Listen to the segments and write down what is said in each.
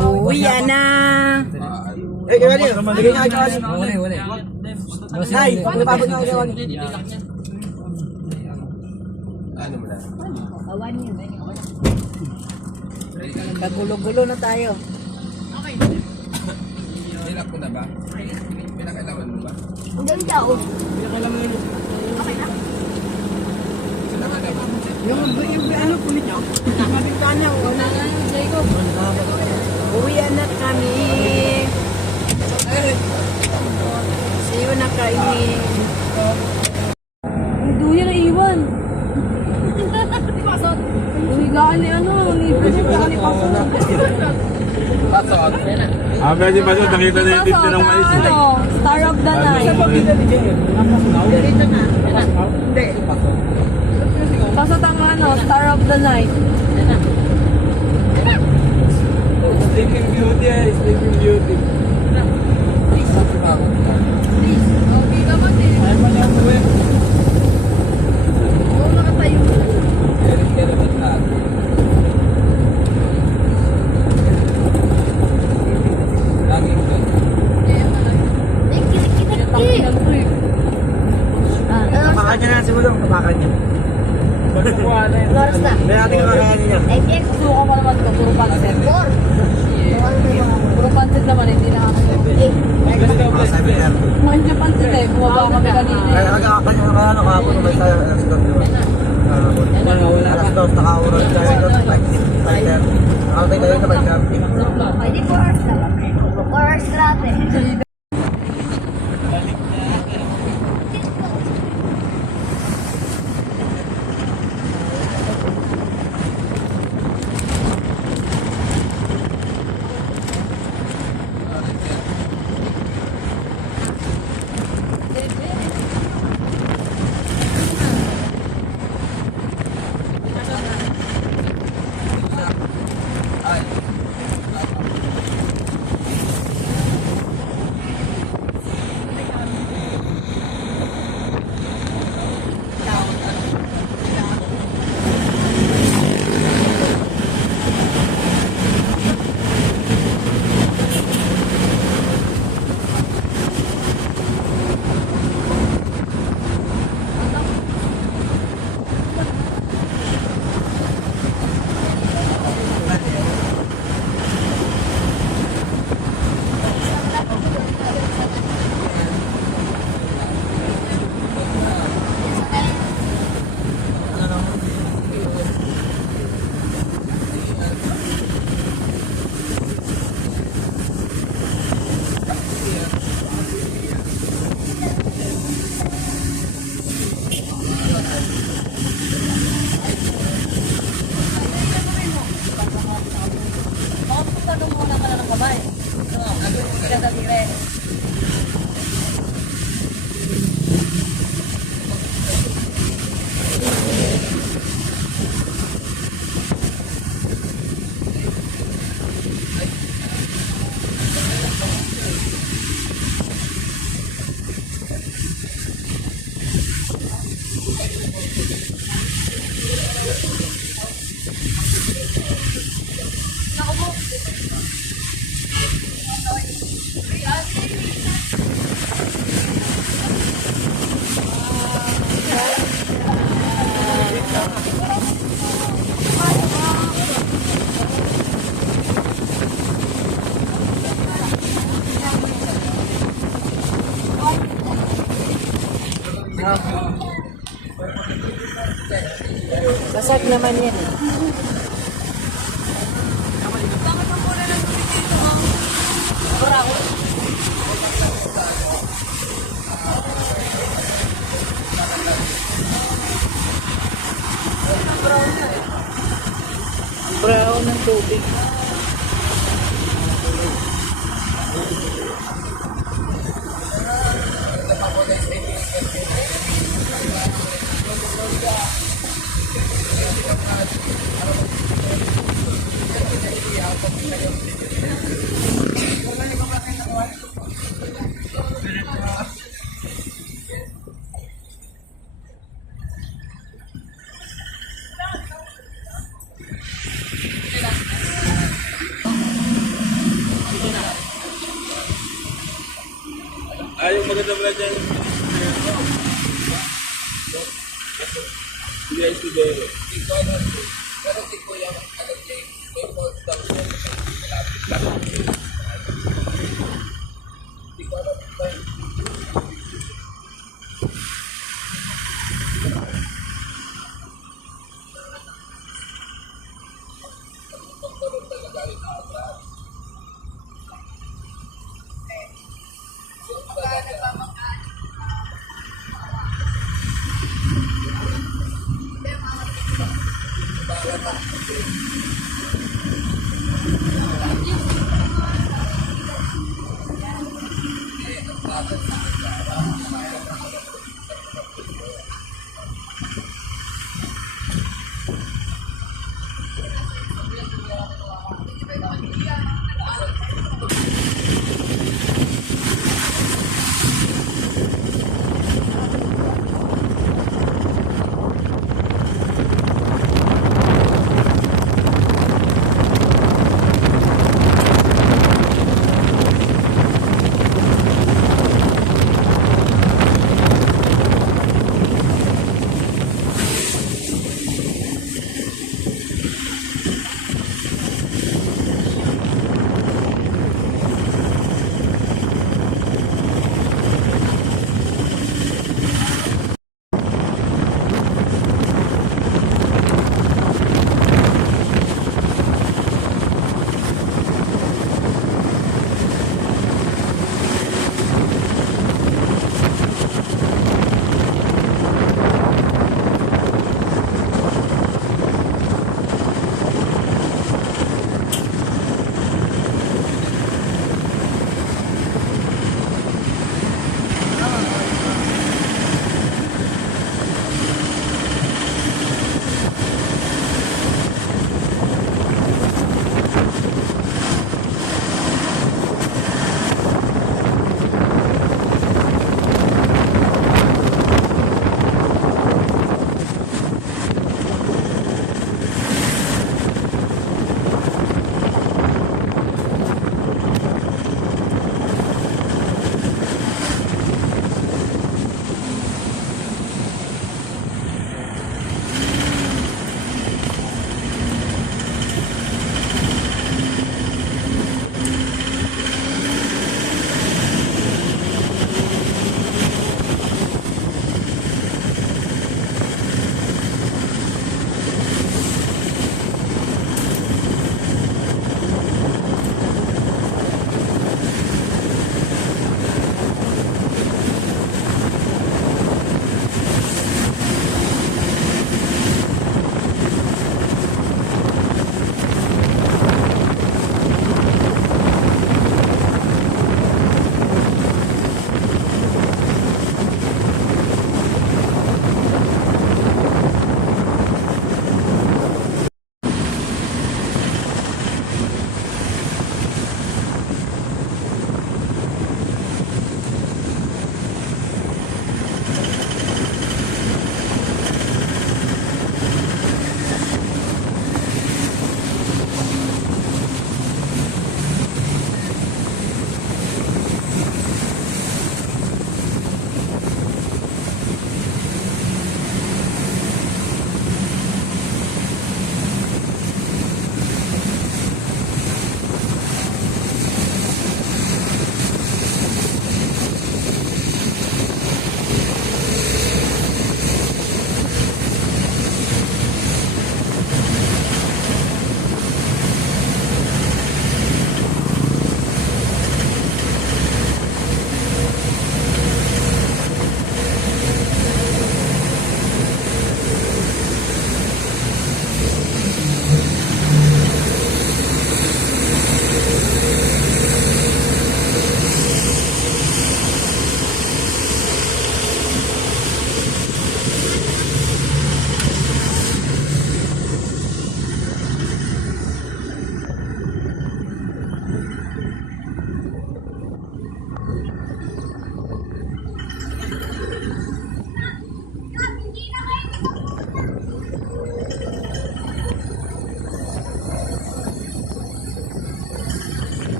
Uwi na. Eh, kaya niya. Lagay niya kaya niya. Wala. Nay, napapagod niya kaya niya. Ano mo na? Awan yun. Kagulo-gulo na tayo. Nilak ko na ba? Pinakailaman mo ba? Ang ganda oh. Pinakailaman mo. Yung ano po niyo? Mabintana o ano nga yung Jacob. Uwi na kami. See you na kainin. Ang duya na iwan. Higaan ni ano, ni Bridget ka ni Paso. Pasok. Pwede ba ito? Nakita na yung tip ng mais. Ano, Star of the Night. Dito na. Hindi. Paso tama ano, Star of the Night. Sleeping Beauty eh, Sleeping Beauty. Okay ka ba din? Ayaw mo niya uwi. Oo, nakatayo. Kaya ba't lahat? Laging doon. Kapakain niya na si Bulong, kapakain niya. Oras na. May ating kakakain niya. Eh, Pierre, susuko pa naman ito. Puro pansit. Puro pansit naman, hindi na ako. Mga 7:30. Manja pansit eh. Bumaba kami kanina. Kaya nag-aakal niya kaya nakahapon naman tayo alas 2, di ba? Alas 2, nakaurang tayo doon, 5:30. Nakakatay tayo na 5:30. Pwede 4 hours na. 4 hours traffic. Basag naman yan eh. Brown ng tubig. maganda pala dyan. Yes, Tibero. Pero si Kuya, ano din, may fault daw siya. Hindi ko alam ba yun.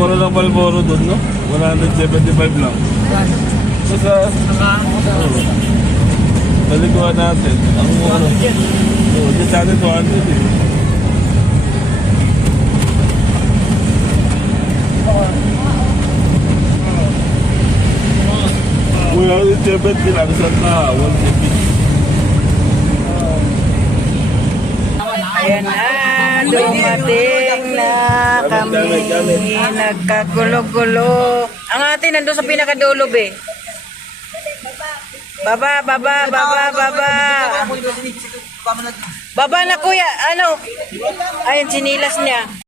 mura lang Malboro doon, no? 175 lang. So sa talikuhan natin, ang ano, dyan sa atin 200 eh. Kuya, 70 lang, saan na? 150. Ayan na, dumating na kami, nagkagulo-gulo. Ang atin nandun sa pinakadulo, be. Baba, baba, baba, baba. Baba na kuya, ano? Ayan, sinilas niya.